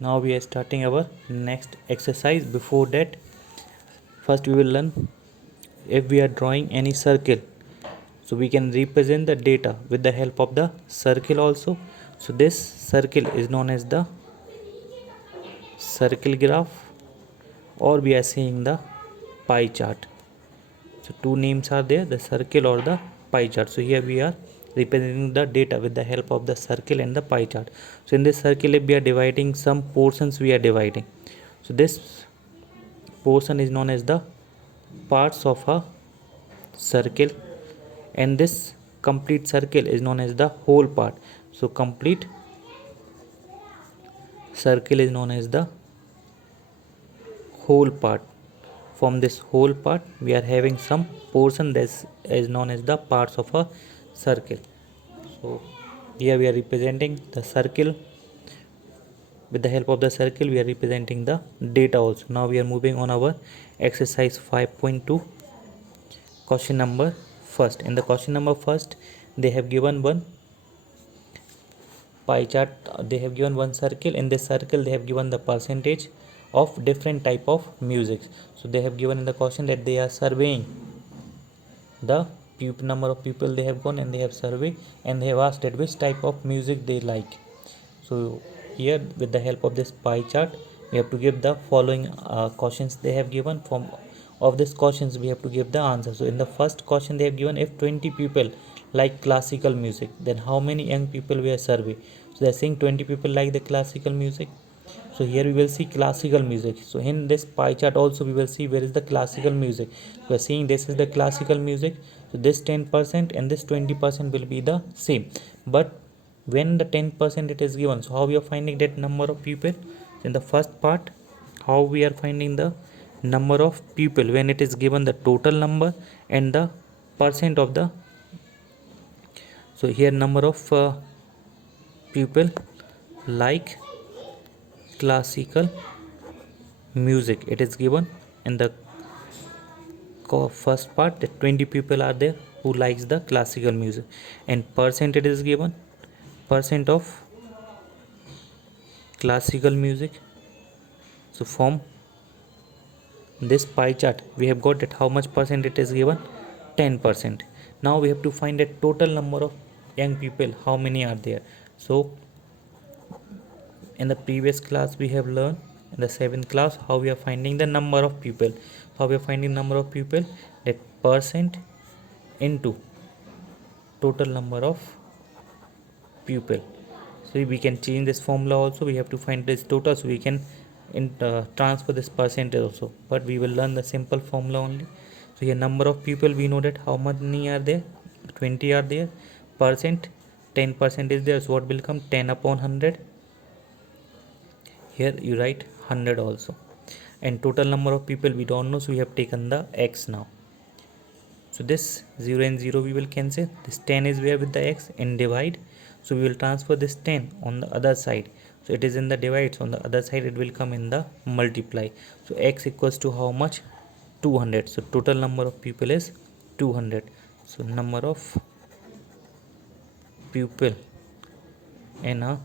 Now we are starting our next exercise. Before that, first we will learn if we are drawing any circle, so we can represent the data with the help of the circle also. So this circle is known as the circle graph, or we are saying the pie chart. So two names are there, the circle or the pie chart. So here we are representing the data with the help of the circle and the pie chart. So in this circle, if we are dividing some portions, we are dividing. So this portion is known as the parts of a circle, and this complete circle is known as the whole part. So complete circle is known as the whole part. From this whole part we are having some portion that is known as the parts of a circle. So here we are representing the circle. With the help of the circle we are representing the data also. Now we are moving on our exercise 5.2, question number first. In the question number first, they have given one pie chart. They have given one circle. In this circle they have given the percentage of different type of music. So they have given in the question that they are surveying the number of people they have gone and they have surveyed, and they have asked that which type of music they like. So here with the help of this pie chart we have to give the following questions they have given. From of these questions we have to give the answer. So in the first question they have given, if 20 people like classical music, then how many young people were surveyed? So they are saying 20 people like the classical music. So here we will see classical music. So in this pie chart also we will see where is the classical music. We are seeing this is the classical music. So this 10% and this 20% will be the same. But when the 10% it is given, so how we are finding that number of people? In the first part, how we are finding the number of people when it is given the total number and the percent of the. So here number of people like classical music, it is given in the first part that 20 people are there who likes the classical music, and percent it is given, percent of classical music. So from this pie chart we have got that how much percent it is given, 10%. Now we have to find the total number of young people, how many are there. So in the previous class we have learned in the 7th class how we are finding the number of people. How we are finding number of people, that percent into total number of people. So we can change this formula also. We have to find this total, so we can transfer this percentage also, but we will learn the simple formula only. So here number of people, we know that how many are there, 20 are there, percent 10% is there, so what will come, 10 upon 100. Here you write 100 also, and total number of people we don't know, so we have taken the x now. So this 0 and 0 we will cancel, this 10 is where with the x, and divide. So we will transfer this 10 on the other side. So it is in the divide, so on the other side it will come in the multiply. So x equals to how much, 200. So total number of people is 200. So number of people in a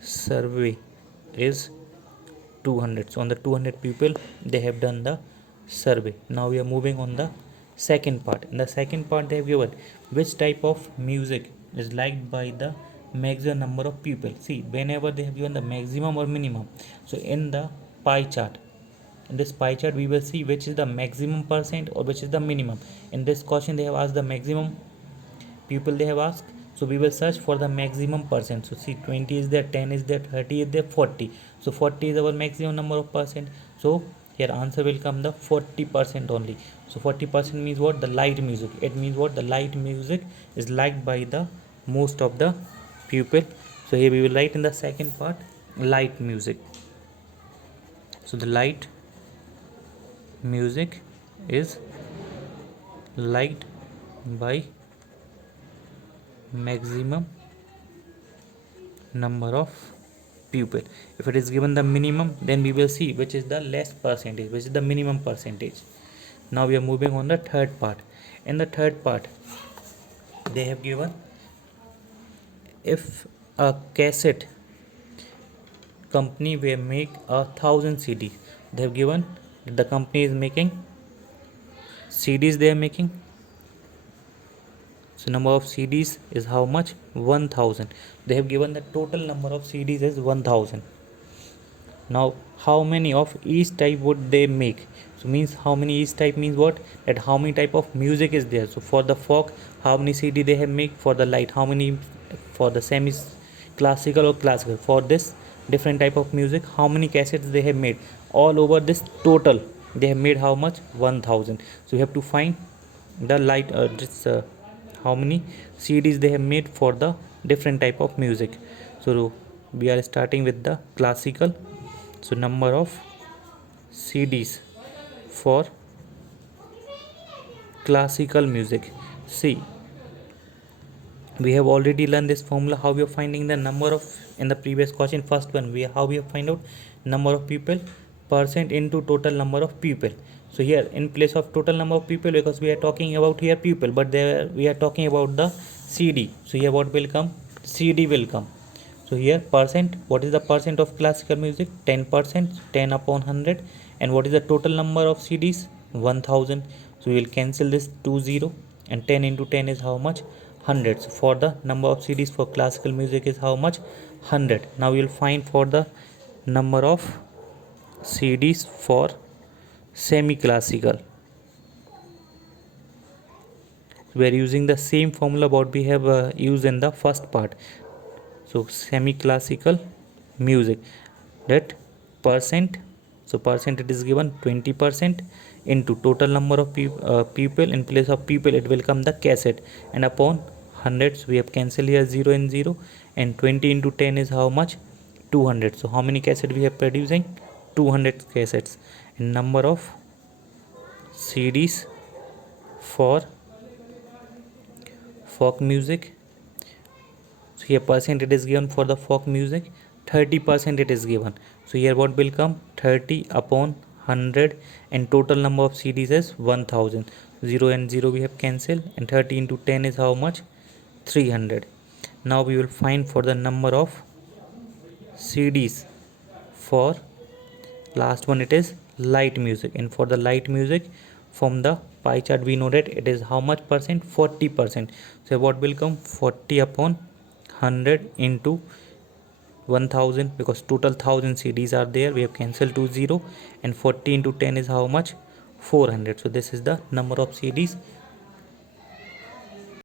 survey is 200. So on the 200 people they have done the survey. Now we are moving on the second part. In the second part they have given which type of music is liked by the maximum number of people. See, whenever they have given the maximum or minimum, so in the pie chart, in this pie chart we will see which is the maximum percent or which is the minimum. In this question they have asked the maximum people they have asked, so we will search for the maximum percent. So see, 20 is there, 10 is there, 30 is there, 40. So 40 is our maximum number of percent. So here answer will come the 40% only. So 40% means what, the light music. It means what, the light music is liked by the most of the people. So here we will write in the second part light music. So the light music is liked by maximum number of people. If it is given the minimum, then we will see which is the less percentage, which is the minimum percentage. Now we are moving on the third part. In the third part they have given if a cassette company will make 1,000 CDs. They have given that the company is making CDs they are making. So number of CDs is how much? 1,000. They have given the total number of CDs is 1,000. Now how many of each type would they make? So means how many each type means what? That how many type of music is there. So for the folk, how many CD they have make? For the light, how many? For the semi classical or classical, for this different type of music, how many cassettes they have made? All over this total they have made how much? 1,000. So you have to find the light how many CDs they have made for the different type of music. So we are starting with the classical. So number of CDs for classical music. See, we have already learned this formula, how we are finding the number of, in the previous question first one, how we have find out number of people percent into total number of people. So here in place of total number of people, because we are talking about here people, but there we are talking about the CD. So here what will come? CD will come. So here percent, what is the percent of classical music? 10%, 10 upon 100. And what is the total number of CDs? 1,000. So we will cancel this 20, and 10 into 10 is how much? 100. So for the number of CDs for classical music is how much? 100. Now we will find for the number of CDs for semi classical. We are using the same formula what we have used in the first part. So semi classical music, that percent, so percent it is given 20% into total number of people. In place of people it will come the cassette, and upon hundreds we have cancelled here 0 and 0, and 20 into 10 is how much? 200. So how many cassette we are producing? 200 cassettes. And number of CDs for folk music, so here percent it is given for the folk music, 30% it is given. So here what will come? 30 upon 100, and total number of CDs is 1,000. 0 and 0 we have cancelled, and 30 into 10 is how much? 300. Now we will find for the number of CDs for last one, it is light music. And for the light music, from the pie chart we know that it is how much percent? 40%. So what will come? 40 upon 100 into 1,000, because total 1,000 CDs are there, we have cancelled 20, and 40 into 10 is how much? 400. So this is the number of CDs